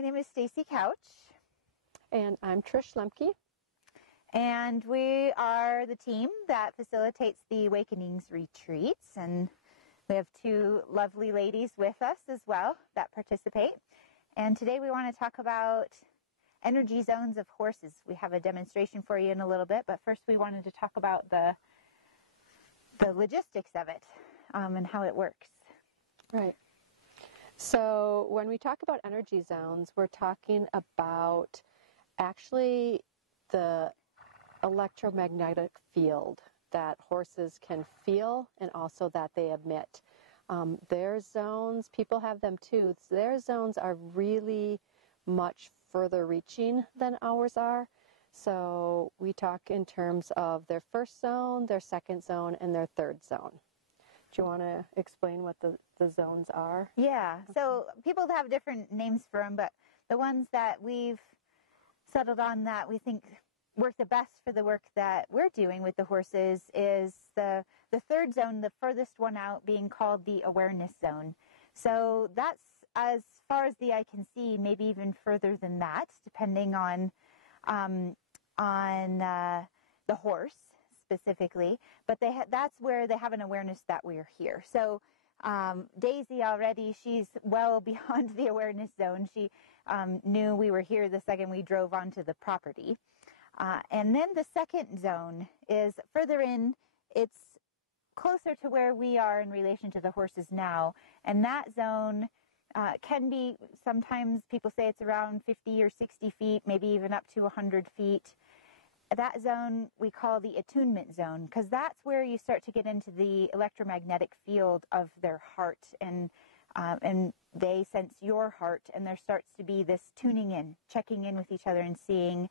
my name is Stacey Couch. And I'm Trish Lemke. And we are the team that facilitates the Awakenings retreats. And we have two lovely ladies with us as well that participate. And today we want to talk about energy zones of horses. We have a demonstration for you in a little bit, but first we wanted to talk about the logistics of it and how it works. Right. So when we talk about energy zones, we're talking about actually the electromagnetic field that horses can feel and also that they emit. Their zones, people have them too, their zones are really much further reaching than ours are. So we talk in terms of their first zone, their second zone, and their third zone. Do you want to explain what the zones are? Yeah, so people have different names for them, but the ones that we've settled on that we think work the best for the work that we're doing with the horses is the third zone, the furthest one out, being called the awareness zone. So that's as far as the eye can see, maybe even further than that, depending on the horse specifically, but that's where they have an awareness that we're here. So Daisy already, she's well beyond the awareness zone. She knew we were here the second we drove onto the property. And then the second zone is further in. It's closer to where we are in relation to the horses now. And that zone can be, sometimes people say it's around 50 or 60 feet, maybe even up to 100 feet. That zone we call the attunement zone, because that's where you start to get into the electromagnetic field of their heart, and they sense your heart, and there starts to be this tuning in, checking in with each other and seeing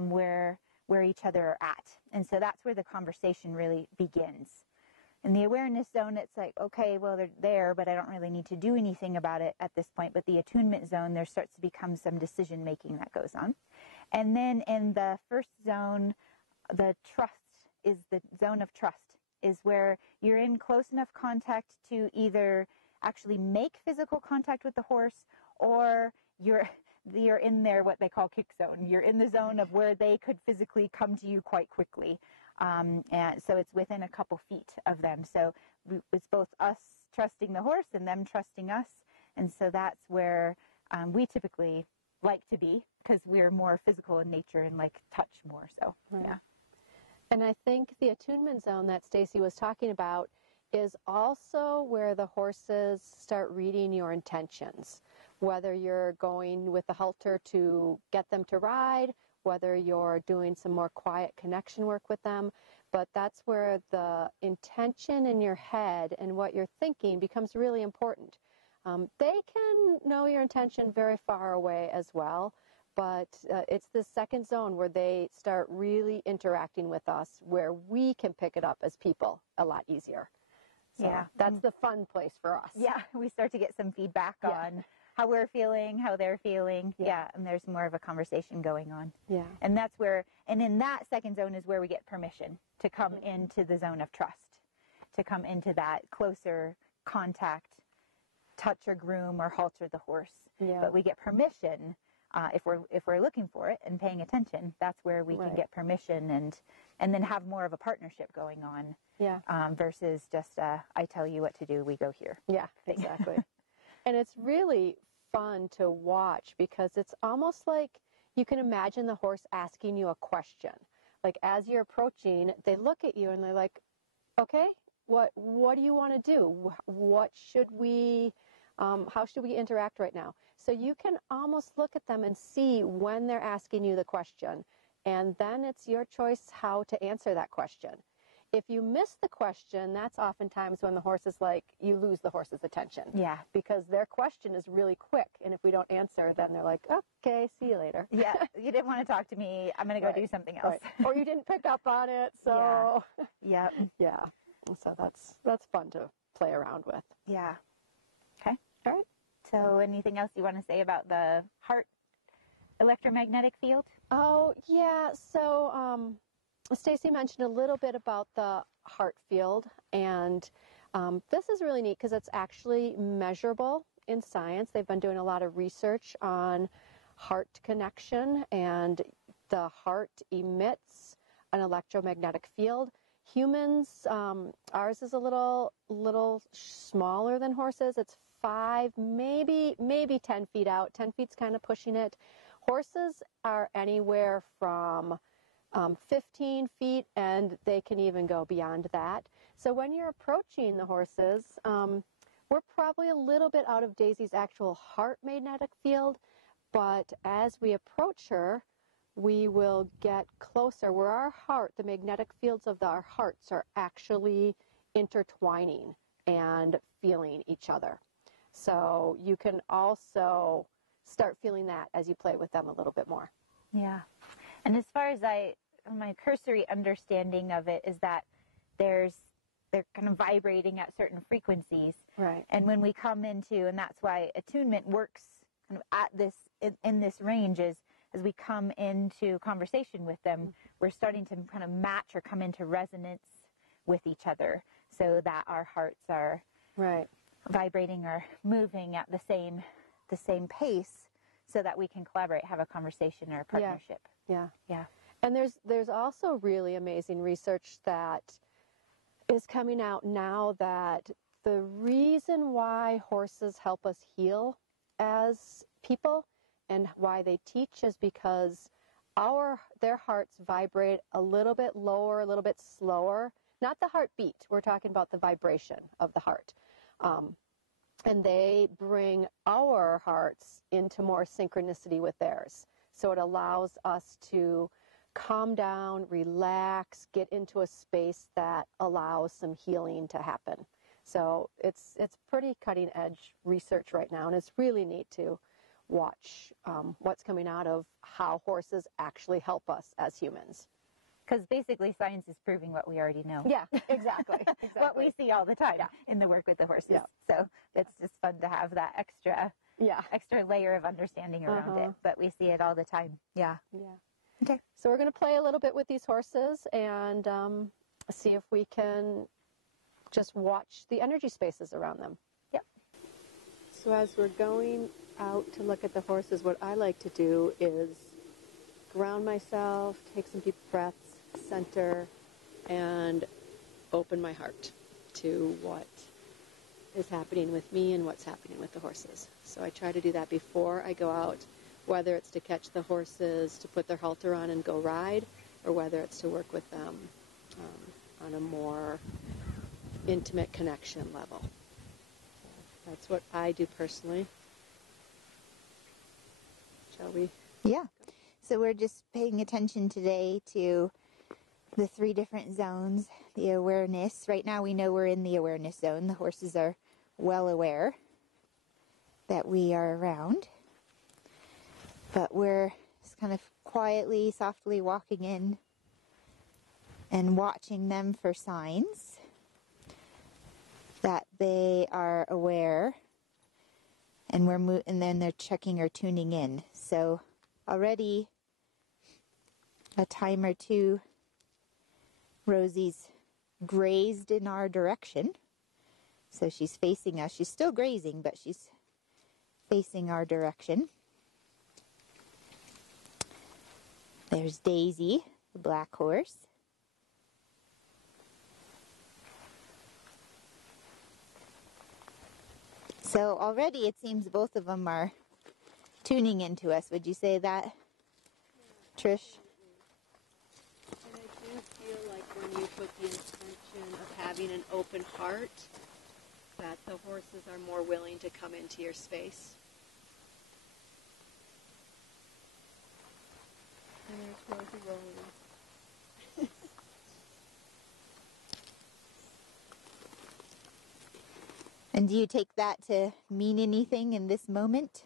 where each other are at. And so that's where the conversation really begins. In the awareness zone, it's like, okay, well, they're there, but I don't really need to do anything about it at this point. But the attunement zone, there starts to become some decision-making that goes on. And then in the first zone, the trust is the zone of trust, is where you're in close enough contact to either actually make physical contact with the horse, or you're in their, what they call kick zone. You're in the zone of where they could physically come to you quite quickly. And so it's within a couple feet of them. So it's both us trusting the horse and them trusting us. And so that's where we typically like to be, because we're more physical in nature and like touch more. So, yeah. And I think the attunement zone that Stacey was talking about is also where the horses start reading your intentions, whether you're going with the halter to get them to ride, whether you're doing some more quiet connection work with them. But that's where the intention in your head and what you're thinking becomes really important. They can know your intention very far away as well, but it's the second zone where they start really interacting with us, where we can pick it up as people a lot easier. So yeah, that's the fun place for us. Yeah, we start to get some feedback on how we're feeling, how they're feeling. Yeah, and there's more of a conversation going on. Yeah. And that's where, and in that second zone is where we get permission to come into the zone of trust, to come into that closer contact, touch or groom or halter the horse. Yeah. But we get permission if we're looking for it and paying attention. That's where we can get permission and then have more of a partnership going on. Yeah. Versus just I tell you what to do, we go here. Yeah, exactly. And it's really fun to watch, because it's almost like you can imagine the horse asking you a question. Like as you're approaching, they look at you and they're like, okay, what do you want to do? What should we, how should we interact right now? So you can almost look at them and see when they're asking you the question, and then it's your choice how to answer that question. If you miss the question, that's oftentimes when the horse is like, you lose the horse's attention. Yeah. Because their question is really quick, and if we don't answer, then they're like, okay, see you later. Yeah, you didn't want to talk to me. I'm going to go do something else. Right. Or you didn't pick up on it, so. Yeah. Yeah. So that's fun to play around with. Yeah. Okay. All right. So anything else you want to say about the heart electromagnetic field? Oh, yeah. So, Stacey mentioned a little bit about the heart field, and this is really neat because it's actually measurable. in science. They've been doing a lot of research on heart connection, and the heart emits an electromagnetic field. Humans, ours is a little smaller than horses. It's 5, maybe 10 feet out. 10 feet's kind of pushing it. Horses are anywhere from 15 feet, and they can even go beyond that. So when you're approaching the horses, we're probably a little bit out of Daisy's actual heart magnetic field, but as we approach her, we will get closer where our heart, the magnetic fields of our hearts are actually intertwining and feeling each other. So you can also start feeling that as you play with them a little bit more. Yeah. And as far as my cursory understanding of it is that they're kind of vibrating at certain frequencies. Right. And when we come into, and that's why attunement works kind of at this, in this range, is as we come into conversation with them, we're starting to kind of match or come into resonance with each other so that our hearts are right. vibrating or moving at the same pace so that we can collaborate, have a conversation or a partnership. Yeah. Yeah. And there's also really amazing research that is coming out now that the reason why horses help us heal as people and why they teach is because their hearts vibrate a little bit lower, a little bit slower. Not the heartbeat. We're talking about the vibration of the heart. And they bring our hearts into more synchronicity with theirs. So it allows us to calm down, relax, get into a space that allows some healing to happen. So it's pretty cutting edge research right now, and it's really neat to watch what's coming out of how horses actually help us as humans. Because basically science is proving what we already know. Yeah, exactly. What we see all the time in the work with the horses. Yeah. So it's just fun to have that extra layer of understanding around it. But we see it all the time. Yeah. Yeah. Okay. So we're going to play a little bit with these horses and see if we can just watch the energy spaces around them. Yep. So as we're going out to look at the horses, what I like to do is ground myself, take some deep breaths, center, and open my heart to what is happening with me and what's happening with the horses. So I try to do that before I go out, whether it's to catch the horses, to put their halter on and go ride, or whether it's to work with them on a more intimate connection level. So that's what I do personally. Shall we? Yeah. So we're just paying attention today to the 3 different zones, the awareness. Right now we know we're in the awareness zone. The horses are well aware that we are around. But we're just kind of quietly, softly walking in and watching them for signs that they are aware, and and then they're checking or tuning in. So already a time or two, Rosie's grazed in our direction. So she's facing us. She's still grazing, but she's facing our direction. There's Daisy, the black horse. So already it seems both of them are tuning into us. Would you say that, Trish? And I do feel like when you put the intention of having an open heart, that the horses are more willing to come into your space. And there's Rosie rolling. And do you take that to mean anything in this moment?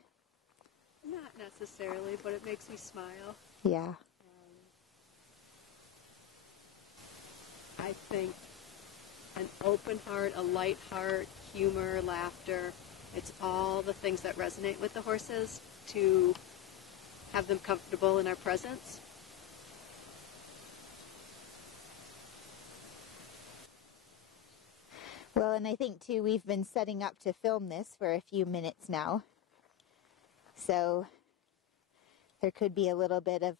Not necessarily, but it makes me smile. Yeah. I think an open heart, a light heart, humor, laughter, it's all the things that resonate with the horses to have them comfortable in our presence. Well, and I think too, we've been setting up to film this for a few minutes now. So there could be a little bit of,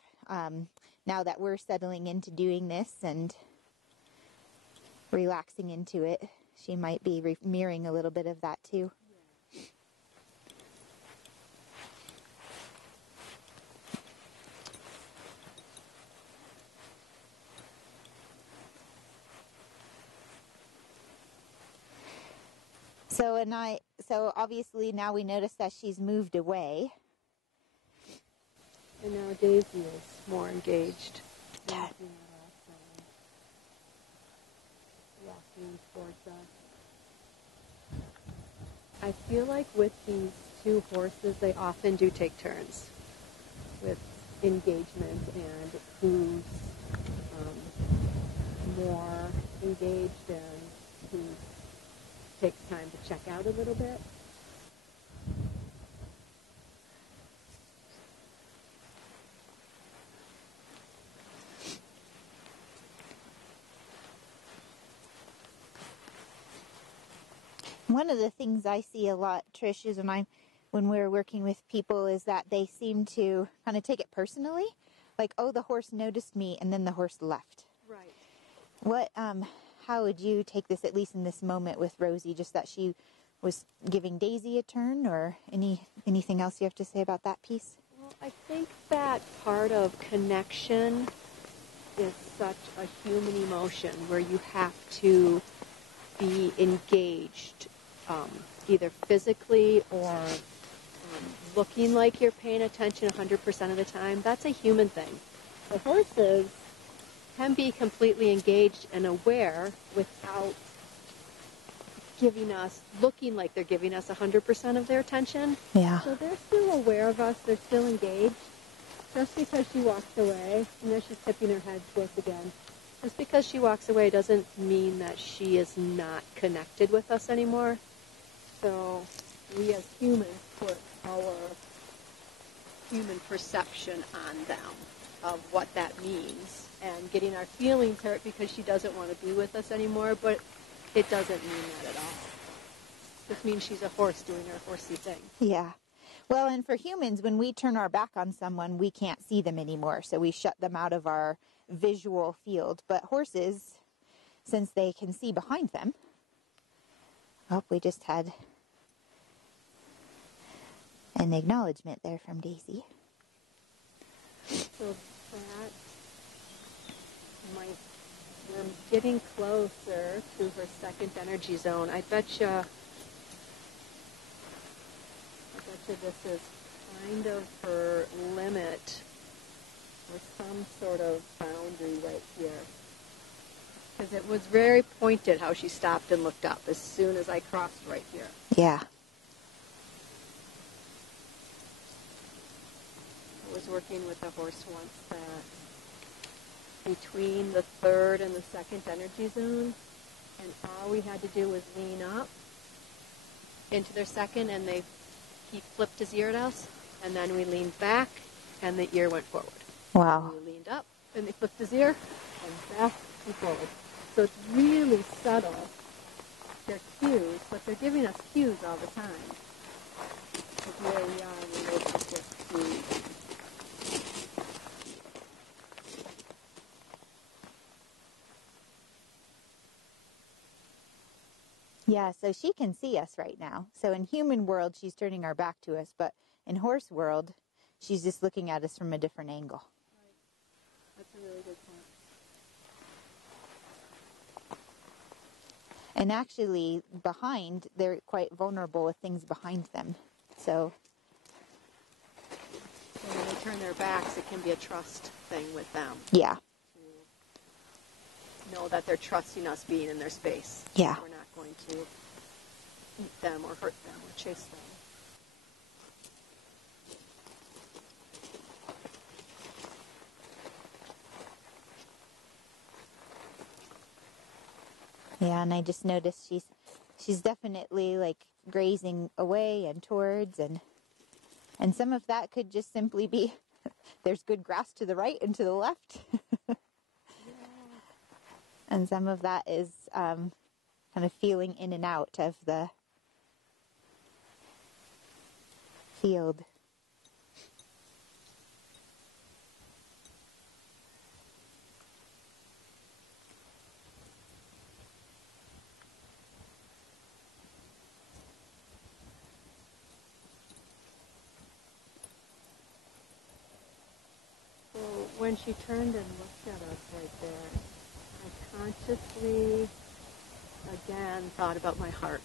now that we're settling into doing this and relaxing into it, she might be mirroring a little bit of that too. So obviously now we notice that she's moved away. And now Daisy is more engaged. Okay. Walking towards us. I feel like with these two horses, they often do take turns with engagement and who's more engaged and who takes time to check out a little bit. One of the things I see a lot, Trish, is when we're working with people, is that they seem to kind of take it personally, like, oh, the horse noticed me, and then the horse left. Right. How would you take this, at least in this moment with Rosie, just that she was giving Daisy a turn, or anything else you have to say about that piece? Well, I think that part of connection is such a human emotion where you have to be engaged, either physically or looking like you're paying attention 100% of the time. That's a human thing. The horses can be completely engaged and aware without looking like they're giving us 100% of their attention. Yeah. So they're still aware of us. They're still engaged. Just because she walks away, and there she's tipping her head to us again. Just because she walks away doesn't mean that she is not connected with us anymore. So we as humans put our human perception on them of what that means and getting our feelings hurt because she doesn't want to be with us anymore, but it doesn't mean that at all. It just means she's a horse doing her horsey thing. Yeah. Well, and for humans, when we turn our back on someone, we can't see them anymore, so we shut them out of our visual field. But horses, since they can see behind them, oh, we just had an acknowledgement there from Daisy. So we're getting closer to her second energy zone. I betcha this is kind of her limit or some sort of boundary right here. Because it was very pointed how she stopped and looked up as soon as I crossed right here. Yeah. I was working with a horse once that between the third and the second energy zone, and all we had to do was lean up into their second, and he flipped his ear at us, and then we leaned back, and the ear went forward. Wow. And we leaned up, and they flipped his ear, and back and forward. So it's really subtle. They're cues, but they're giving us cues all the time. Of where we are in relationship to. Yeah, so she can see us right now. So in human world, she's turning our back to us, but in horse world, she's just looking at us from a different angle. Right. That's a really good point. And actually, behind, they're quite vulnerable with things behind them. So when they turn their backs, it can be a trust thing with them. yeah. To know that they're trusting us being in their space. Yeah. We're not going to eat them or hurt them or chase them. Yeah, and I just noticed she's definitely like grazing away and towards, and some of that could just simply be there's good grass to the right and to the left. Yeah. And some of that is kind of feeling in and out of the field. So when she turned and looked at us right there, I consciously, again, thought about my heart.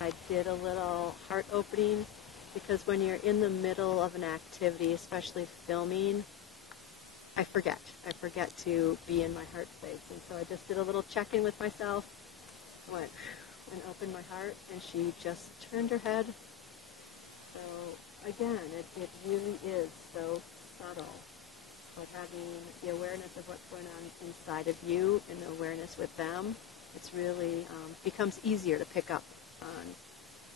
I did a little heart opening because when you're in the middle of an activity, especially filming, I forget. I forget to be in my heart space. And so I just did a little check-in with myself, went and opened my heart, and she just turned her head. So again, it really is so subtle. But having the awareness of what's going on inside of you and the awareness with them, it's really becomes easier to pick up on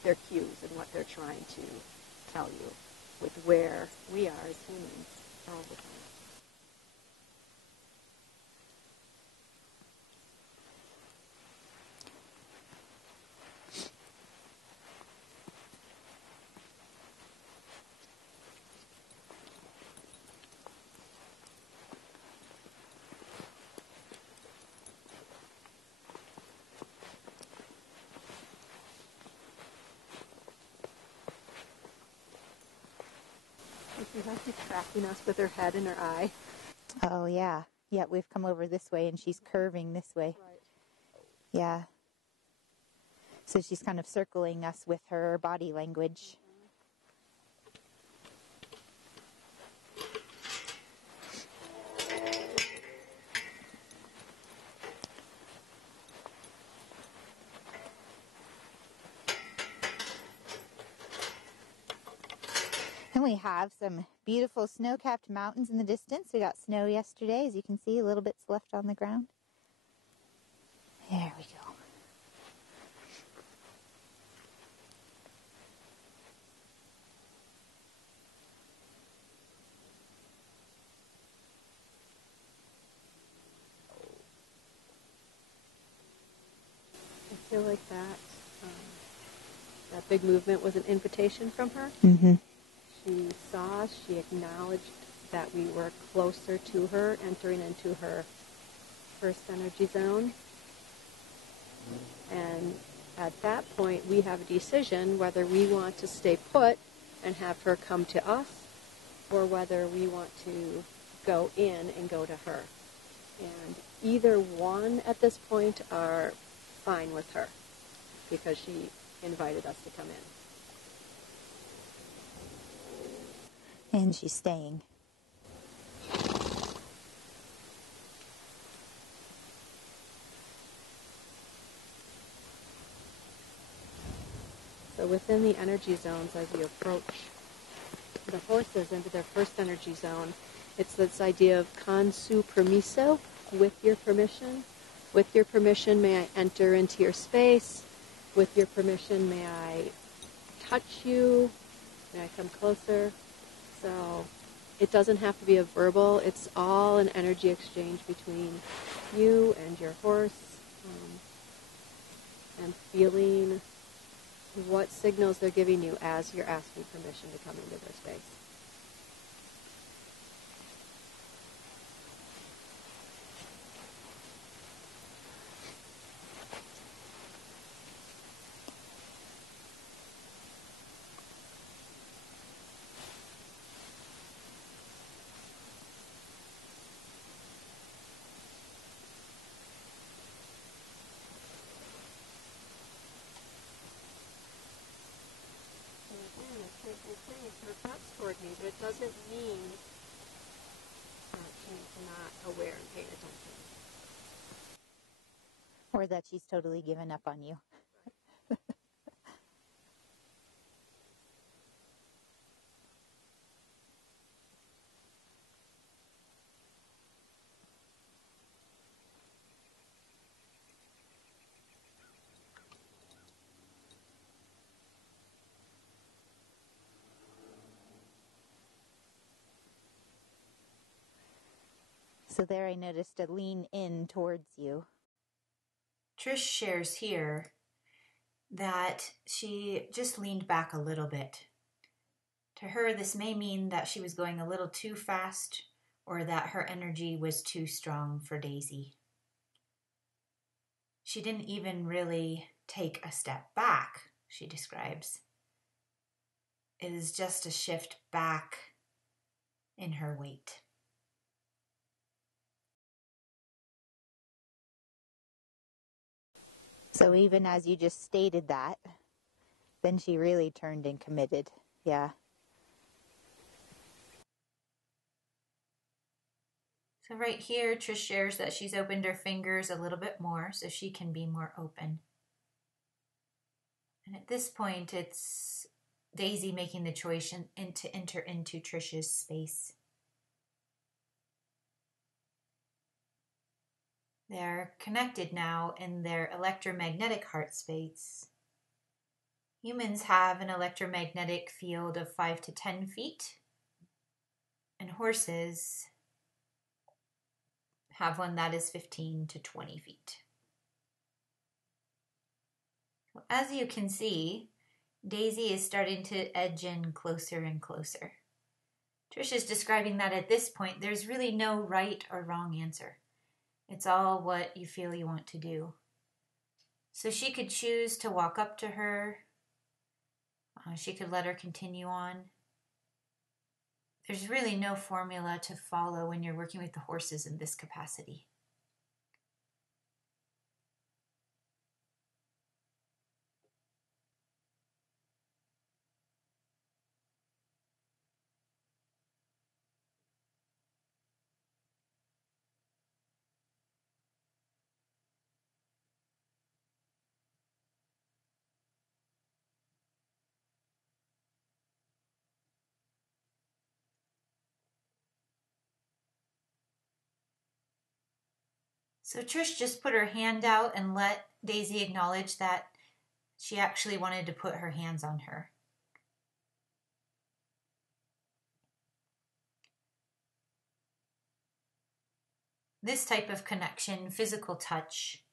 their cues and what they're trying to tell you with where we are as humans all the time. She has to tracking us with her head and her eye. Oh, yeah. Yeah, we've come over this way, and she's curving this way. Right. Yeah. So she's kind of circling us with her body language. And we have some beautiful snow-capped mountains in the distance. We got snow yesterday, as you can see, a little bit's left on the ground. There we go. I feel like that big movement was an invitation from her. Mm-hmm. She saw us, she acknowledged that we were closer to her, entering into her first energy zone. And at that point, we have a decision whether we want to stay put and have her come to us, or whether we want to go in and go to her. And either one at this point are fine with her, because she invited us to come in. And she's staying. So within the energy zones, as you approach the horses into their first energy zone, it's this idea of consu permiso, with your permission. With your permission, may I enter into your space? With your permission, may I touch you? May I come closer? So it doesn't have to be a verbal. It's all an energy exchange between you and your horse, and feeling what signals they're giving you as you're asking permission to come into their space. Her thoughts toward me, but it doesn't mean she's not aware and paying attention. Or that she's totally given up on you. So there I noticed a lean in towards you. Trish shares here that she just leaned back a little bit. To her, this may mean that she was going a little too fast or that her energy was too strong for Daisy. She didn't even really take a step back, she describes. It is just a shift back in her weight. So even as you just stated that, then she really turned and committed. Yeah. So right here, Trish shares that she's opened her fingers a little bit more so she can be more open. And at this point, it's Daisy making the choice to enter into Trish's space. They're connected now in their electromagnetic heart space. Humans have an electromagnetic field of 5 to 10 feet, and horses have one that is 15 to 20 feet. So as you can see, Daisy is starting to edge in closer and closer. Trish is describing that at this point, there's really no right or wrong answer. It's all what you feel you want to do. So she could choose to walk up to her. She could let her continue on. There's really no formula to follow when you're working with the horses in this capacity. So Trish just put her hand out and let Daisy acknowledge that she actually wanted to put her hands on her. This type of connection, physical touch,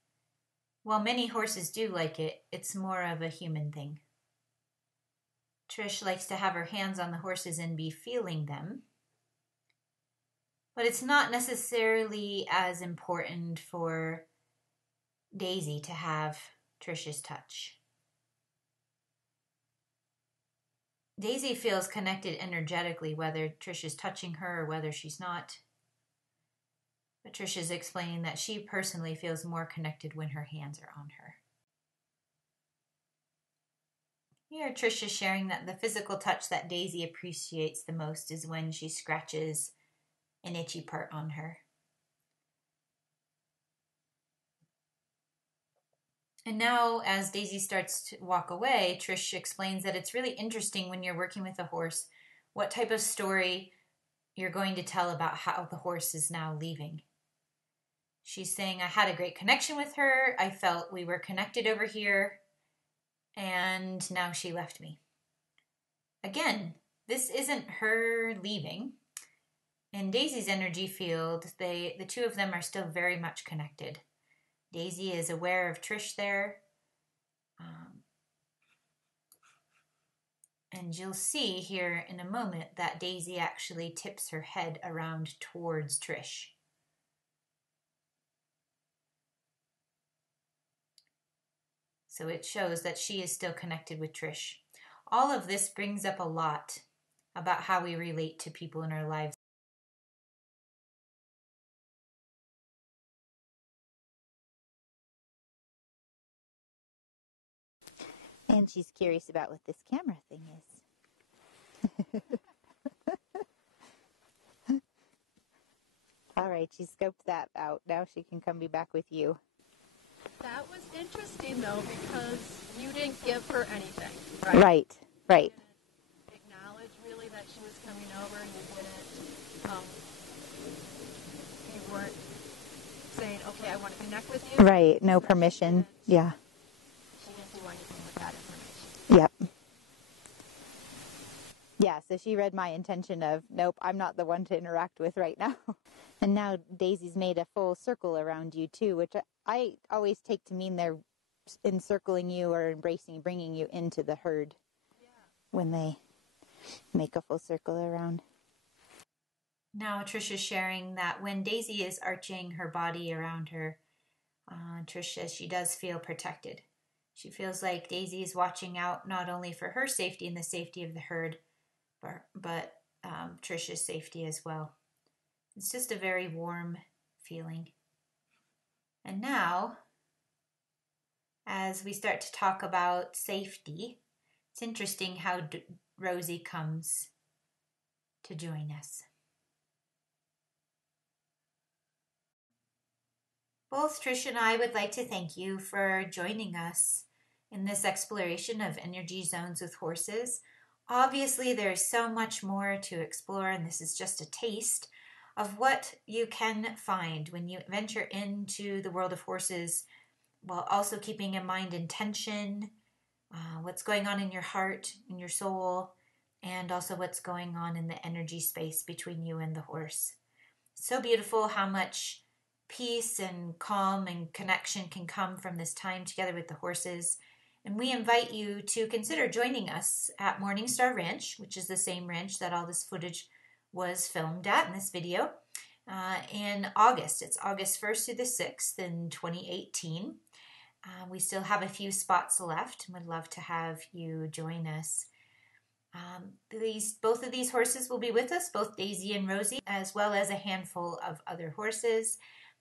while many horses do like it, it's more of a human thing. Trish likes to have her hands on the horses and be feeling them. But it's not necessarily as important for Daisy to have Trish's touch. Daisy feels connected energetically, whether Trish is touching her or whether she's not. But Trish is explaining that she personally feels more connected when her hands are on her. Here, Trish is sharing that the physical touch that Daisy appreciates the most is when she scratches an itchy part on her. And now, as Daisy starts to walk away, Trish explains that it's really interesting when you're working with a horse what type of story you're going to tell about how the horse is now leaving. She's saying, I had a great connection with her. I felt we were connected over here. And now she left me. Again, this isn't her leaving. In Daisy's energy field, the two of them are still very much connected. Daisy is aware of Trish there. And you'll see here in a moment that Daisy actually tips her head around towards Trish. So it shows that she is still connected with Trish. All of this brings up a lot about how we relate to people in our lives. And she's curious about what this camera thing is. All right, she scoped that out. Now she can come be back with you. That was interesting, though, because you didn't give her anything, right? Right. You didn't acknowledge, really, that she was coming over, and you weren't saying, okay, I want to connect with you. Right, no permission. Yeah. She didn't do anything with that information. Yep. Yeah, so she read my intention of, nope, I'm not the one to interact with right now. And now Daisy's made a full circle around you too, which I always take to mean they're encircling you or embracing, bringing you into the herd when they make a full circle around. Now Trish is sharing that when Daisy is arching her body around her, Trish says she does feel protected. She feels like Daisy is watching out not only for her safety and the safety of the herd, but Trish's safety as well. It's just a very warm feeling. And now, as we start to talk about safety, it's interesting how Rosie comes to join us. Both Trish and I would like to thank you for joining us in this exploration of energy zones with horses. Obviously, there's so much more to explore, and this is just a taste of what you can find when you venture into the world of horses, while also keeping in mind intention, what's going on in your heart, in your soul, and also what's going on in the energy space between you and the horse. So beautiful how much peace and calm and connection can come from this time together with the horses. And we invite you to consider joining us at Morningstar Ranch, which is the same ranch that all this footage was filmed at in this video, in August. It's August 1st through the 6th in 2018. We still have a few spots left and would love to have you join us. Both of these horses will be with us, both Daisy and Rosie, as well as a handful of other horses.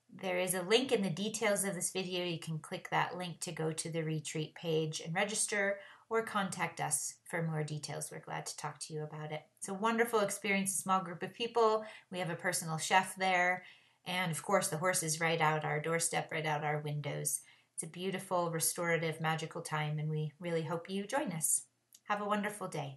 There is a link in the details of this video. You can click that link to go to the retreat page and register, or contact us for more details. We're glad to talk to you about it. It's a wonderful experience, a small group of people. We have a personal chef there, and of course the horses right out our doorstep, right out our windows. It's a beautiful, restorative, magical time, and we really hope you join us. Have a wonderful day.